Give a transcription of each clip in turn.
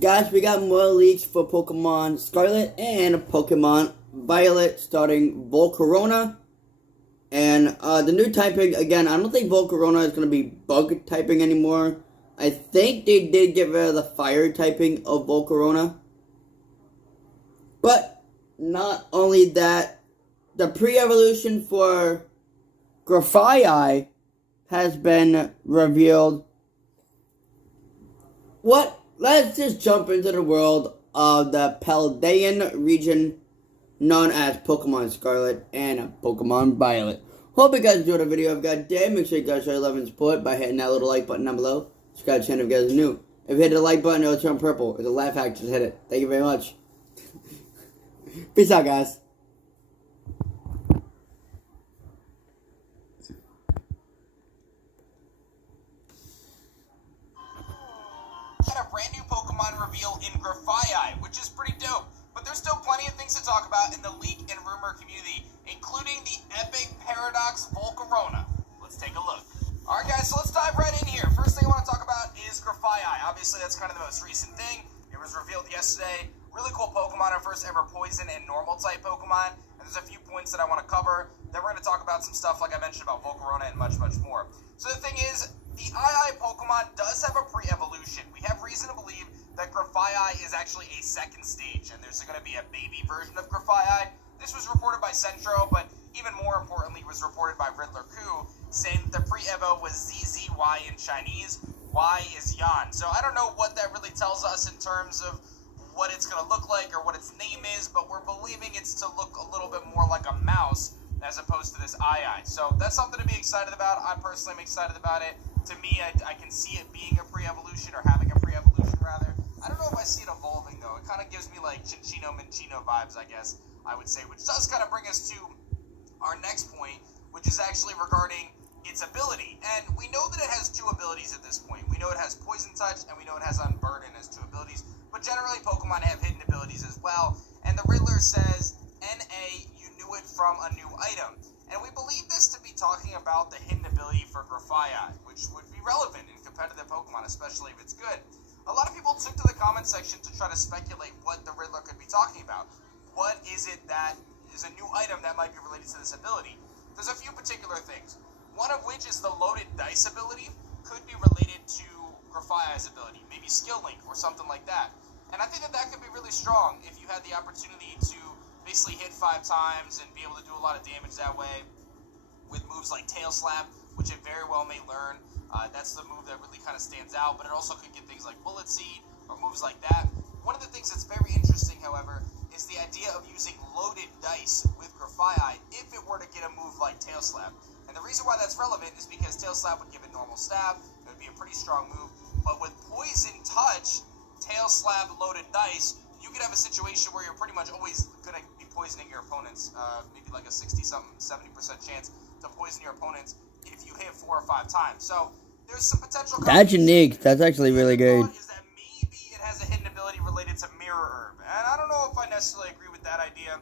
Guys, we got more leaks for Pokemon Scarlet and Pokemon Violet starting Volcarona. And the new typing, again, I don't think Volcarona is going to be bug typing anymore. I think they did get rid of the fire typing of Volcarona. But not only that, the pre-evolution for Grafaiai has been revealed. Let's just jump into the world of the Paldean region known as Pokemon Scarlet and Pokemon Violet. Hope you guys enjoyed the video. If you guys did, make sure you guys show your love and support by hitting that little like button down below. Subscribe to the channel if you guys are new. If you hit the like button, it'll turn purple. It's a laugh hack, just hit it. Thank you very much. Peace out, guys. Got a brand new Pokemon reveal in Grafaiai, which is pretty dope. But there's still plenty of things to talk about in the leak and rumor community, including the epic Paradox Volcarona. Let's take a look. Alright guys, so let's dive right in here. First thing I want to talk about is Grafaiai. Obviously that's kind of the most recent thing. It was revealed yesterday. Really cool Pokemon, our first ever poison and normal type Pokemon. And there's a few points that I want to cover. Then we're going to talk about some stuff like I mentioned about Volcarona and much, much more. So the thing is, the II Pokemon does have a pre-evolution. We have reason to believe that Grafaiai is actually a second stage, and there's going to be a baby version of Grafaiai. This was reported by Centro, but even more importantly was reported by Riddler Coup, saying that the pre-evo was ZZY in Chinese, Y is Yan. So I don't know what that really tells us in terms of what it's going to look like or what its name is, but we're believing it's to look a little bit more like a mouse as opposed to this II. So that's something to be excited about. I personally am excited about it. To me, I can see it being a pre-evolution, or having a pre-evolution rather. I don't know if I see it evolving though. It kind of gives me like Chinchino Minchino vibes, I guess I would say, which does kind of bring us to our next point, which is actually regarding its ability. And we know that it has two abilities at this point. We know it has Poison Touch, and we know it has Unburden as two abilities. But generally, Pokemon have hidden abilities as well. And the Riddler says, NA, you knew it from a new item. And we believe this to be talking about the hidden ability for Grafaiai, which would be relevant in competitive Pokemon, especially if it's good. A lot of people took to the comment section to try to speculate what the Riddler could be talking about. What is it that is a new item that might be related to this ability? There's a few particular things. One of which is the loaded dice ability could be related to Grafaiai's ability, maybe Skill Link or something like that. And I think that that could be really strong if you had the opportunity to basically hit 5 times and be able to do a lot of damage that way with moves like Tail Slap, which it very well may learn. That's the move that really kind of stands out, but it also could get things like Bullet Seed or moves like that. One of the things that's very interesting, however, is the idea of using loaded dice with Grafaiai if it were to get a move like Tail Slap. And the reason why that's relevant is because Tail Slap would give it normal stab. It would be a pretty strong move. But with Poison Touch, Tail Slap, loaded dice, you could have a situation where you're pretty much always going to be poisoning your opponents. Maybe like a 60-something, 70% chance to poison your opponents if you hit 4 or 5 times. So there's some potential. That's unique. That's actually really good. Is that maybe it has a hidden ability related to Mirror Herb. And I don't know if I necessarily agree with that idea,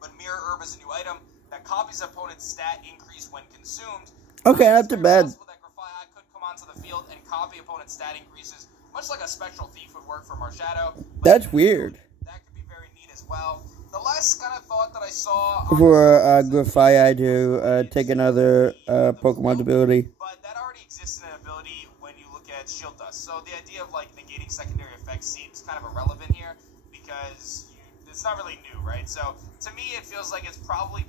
but Mirror Herb is a new item that copies opponent's stat increase when consumed. Okay, not too bad. It's possible that Grafaiai could come onto the field and copy opponent's stat increases, much like a Spectral Thief would work for Marshadow. That's weird. That could be very neat as well. The last kind of thought that I saw For Grafaiai to take another Pokemon's ability. But that already exists in an ability when you look at Shield Dust. So the idea of like negating secondary effects seems kind of irrelevant here because it's not really new, right? So to me, it feels like it's probably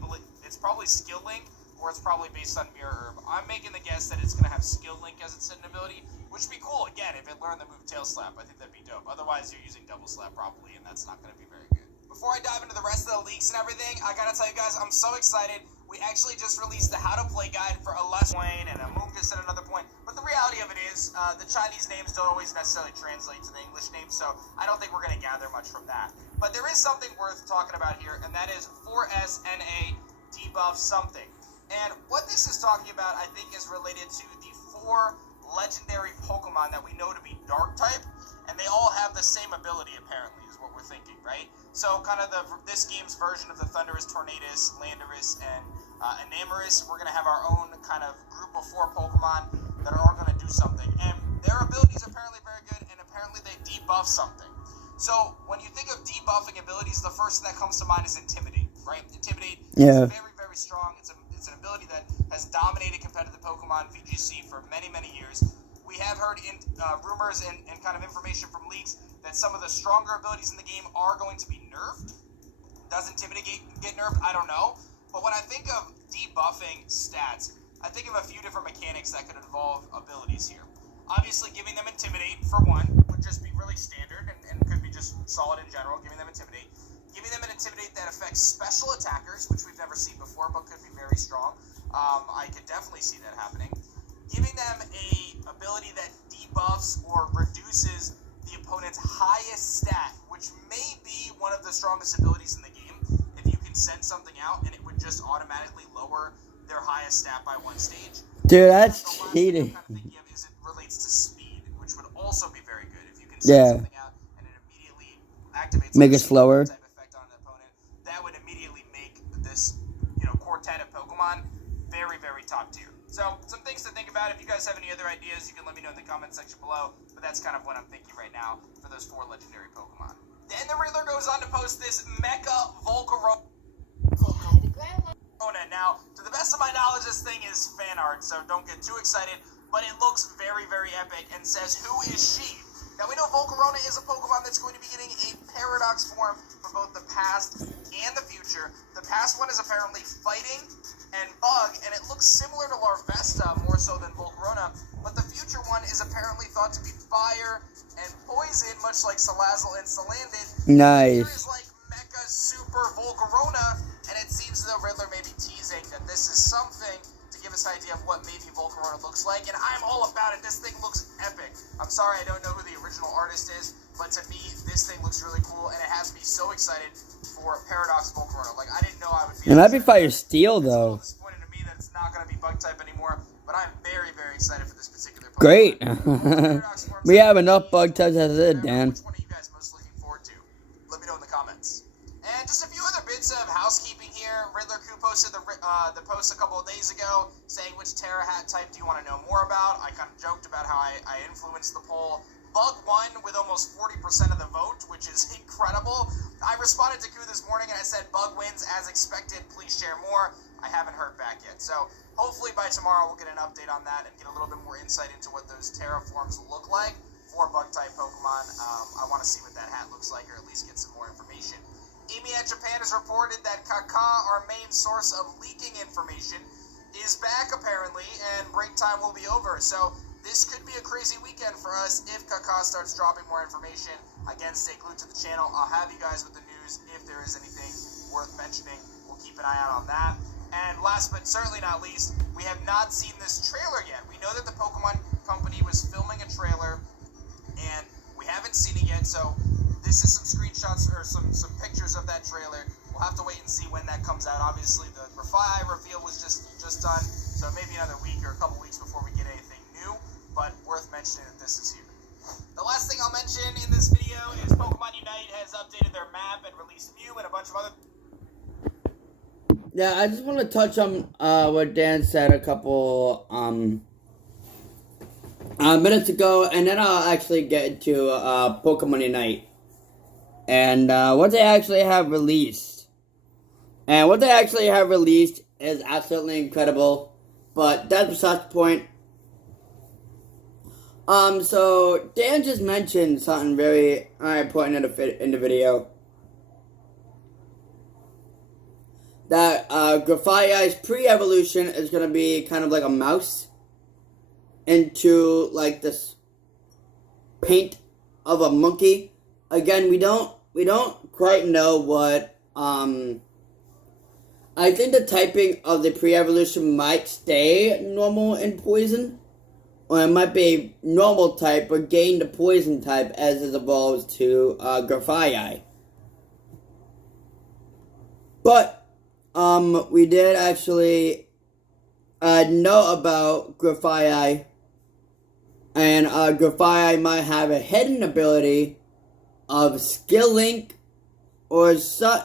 Skill Link, or it's probably based on Mirror Herb. I'm making the guess that it's going to have Skill Link as its hidden ability, which would be cool. Again, if it learned the move Tail Slap, I think that'd be dope. Otherwise, you're using Double Slap probably, and that's not going to be very good. Before I dive into the rest of the leaks and everything, I gotta tell you guys, I'm so excited. We actually just released the How to Play guide for a less point and a Moongus at another point. But the reality of it is, the Chinese names don't always necessarily translate to the English names, so I don't think we're going to gather much from that. But there is something worth talking about here, and that is 4SNA debuff something. And what this is talking about, I think, is related to the 4 legendary Pokemon that we know to be Dark type, and they all have the same ability, apparently, is what we're thinking, right? So, kind of this game's version of the Thundurus, Tornadus, Landorus, and Enamorus, we're going to have our own kind of group of 4 Pokemon that are all going to do something. And their ability is apparently very good, and apparently apparently they debuff something. So when you think of debuffing abilities, the first thing that comes to mind is Intimidate, right? Intimidate is very, very strong. It's an ability that has dominated competitive Pokemon VGC for many, many years. We have heard in rumors and kind of information from leaks that some of the stronger abilities in the game are going to be nerfed. Does Intimidate get nerfed? I don't know. But when I think of debuffing stats, I think of a few different mechanics that could involve abilities here. Obviously, giving them Intimidate, for one, would just be really standard and could be just solid in general, giving them Intimidate. Giving them an Intimidate that affects special attackers, which we've never seen before, but could be very strong. I could definitely see that happening. Giving them a ability that debuffs or reduces the opponent's highest stat, which may be one of the strongest abilities in the game. If you can send something out and it would just automatically lower their highest stat by one stage. Dude, that's cheating. I'm kind of thinking of is it relates to speed, which would also be very good. If you can send something out and it immediately activates make it slower type effect on an opponent, that would immediately make this, quartet of Pokemon very, very top tier. So, some things to think about. If you guys have any other ideas, you can let me know in the comment section below. But that's kind of what I'm thinking right now for those 4 legendary Pokemon. Then the Riddler goes on to post this Mecha Volcarona. Now, to the best of my knowledge, this thing is fan art, so don't get too excited. But it looks very, very epic and says, "Who is she?" Now, we know Volcarona is a Pokemon that's going to be getting a Paradox form for both the past and the future. The past one is apparently Fighting and Bug, and it looks similar to Larvesta more so than Volcarona. But the future one is apparently thought to be Fire and Poison, much like Salazzle and Salandit. nice. Here is like Mecha Super Volcarona, and it seems as though Riddler may be teasing that this is something to give us an idea of what maybe Volcarona looks like, and I'm all about it. This thing looks epic. I'm sorry I don't know who the original artist is, but to me, this thing looks really cool, and it has me so excited for Paradox Volcarona. Like, I didn't know I would be. It might be Fire Steel, though. It's a little disappointing to me that it's not going to be Bug type anymore, but I'm very, very excited for this particular Pokemon. Great. We have enough Bug types as it, Dan. Which one are you guys most looking forward to? Let me know in the comments. And just a few other bits of housekeeping here. Riddler Crew posted the post a couple of days ago saying which Terra hat type do you want to know more about. I kind of joked about how I influenced the poll. Bug won with almost 40% of the vote, which is incredible. I responded to Crew this morning and I said Bug wins as expected. Please share more. I haven't heard back yet. So hopefully by tomorrow we'll get an update on that and get a little bit more insight into what those Terra forms look like for Bug-type Pokemon. I want to see what that hat looks like, or at least get some more information. Amy at Japan has reported that Kaka, our main source of leaking information, is back apparently, and break time will be over. So this could be a crazy weekend for us if Kaka starts dropping more information. Again, stay glued to the channel. I'll have you guys with the news if there is anything worth mentioning. We'll keep an eye out on that. And last but certainly not least, we have not seen this trailer yet. We know that the Pokemon Company was filming a trailer, and we haven't seen it yet, so this is some screenshots or some pictures of that trailer. We'll have to wait and see when that comes out. Obviously, the Grafaiai reveal was just done, so maybe another week or a couple weeks before we get anything new, but worth mentioning that this is here. The last thing I'll mention in this video is Pokemon Unite has updated their map and released Mew and a bunch of other... Yeah, I just want to touch on what Dan said a couple minutes ago, and then I'll actually get into Pokemon Unite and what they actually have released. And what they actually have released is absolutely incredible, but that's besides the point. So Dan just mentioned something very important in the video. That Grafaiai's pre-evolution is going to be kind of like a mouse into like this paint of a monkey. Again, we don't quite know what I think the typing of the pre-evolution might stay normal in poison, or it might be normal type but gain the poison type as it evolves to Grafaiai. But we did actually know about Grafaiai, and Grafaiai might have a hidden ability of Skill Link or Soul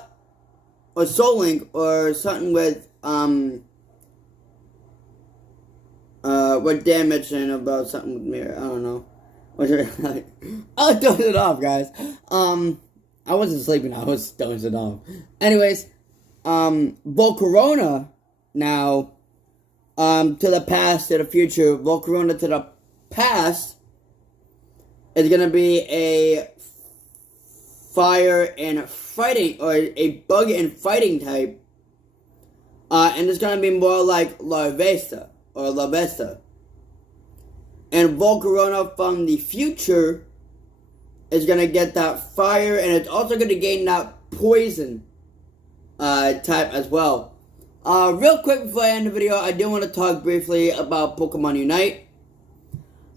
Link or something with what Dan mentioned about something with Mirror. I don't know. I'll dose it off, guys. I wasn't sleeping, I was dozing off. Anyways, Volcarona now, to the past, to the future. Volcarona to the past is gonna be a fire and fighting, or a bug and fighting type. And it's gonna be more like Larvesta, or Larvesta. And Volcarona from the future is gonna get that fire, and it's also gonna gain that poison type as well. Real quick before I end the video, I do want to talk briefly about Pokemon Unite.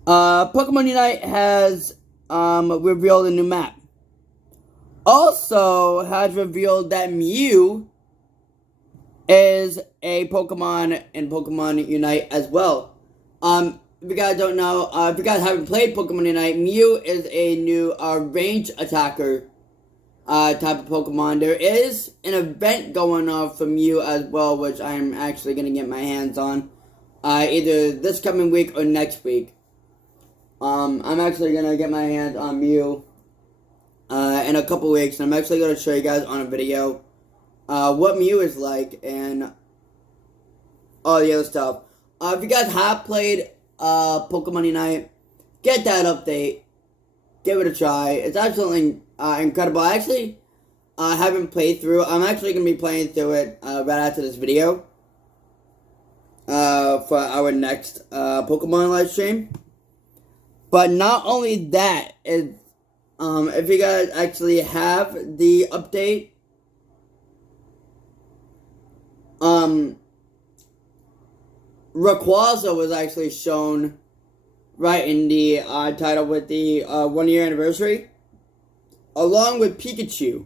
Pokemon Unite has revealed a new map. Also has revealed that Mew is a Pokemon in Pokemon Unite as well. If you guys don't know, if you guys haven't played Pokemon Unite, Mew is a new range attacker type of Pokemon. There is an event going on for Mew as well, which I'm actually going to get my hands on either this coming week or next week. I'm actually going to get my hands on Mew in a couple weeks, and I'm actually going to show you guys on a video what Mew is like and all the other stuff. If you guys have played Pokemon Unite, get that update, give it a try. It's absolutely incredible. I actually haven't played through. I'm actually going to be playing through it right after this video for our next Pokemon live stream. But not only that, if you guys actually have the update, Rayquaza was actually shown right in the title with the 1 year anniversary, along with Pikachu.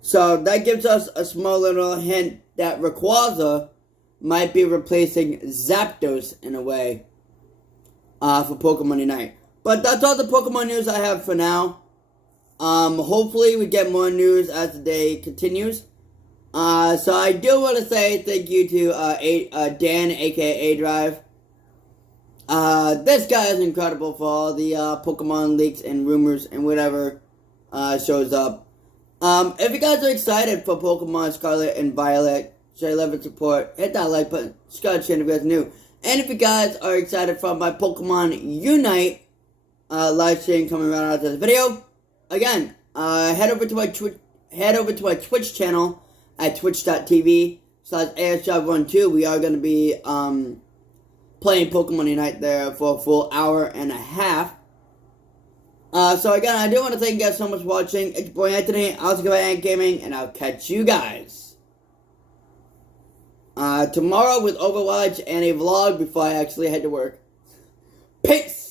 So that gives us a small little hint that Rayquaza might be replacing Zapdos in a way for Pokemon Unite. But that's all the Pokemon news I have for now. Hopefully we get more news as the day continues. So I do want to say thank you to Dan, aka A-Drive. This guy is incredible for all the Pokemon leaks and rumors and whatever shows up. If you guys are excited for Pokemon Scarlet and Violet, show your love and support. Hit that like button, subscribe to if you guys are new. And if you guys are excited for my Pokemon Unite live stream coming right after this video, again, head over to my Twitch channel at twitch.tv/ASJob12. We are going to be playing Pokemon Unite there for a full hour and a half. So again, I do want to thank you guys so much for watching. It's your boy Anthony, I'll see you at Gaming, and I'll catch you guys tomorrow with Overwatch and a vlog before I actually head to work. Peace!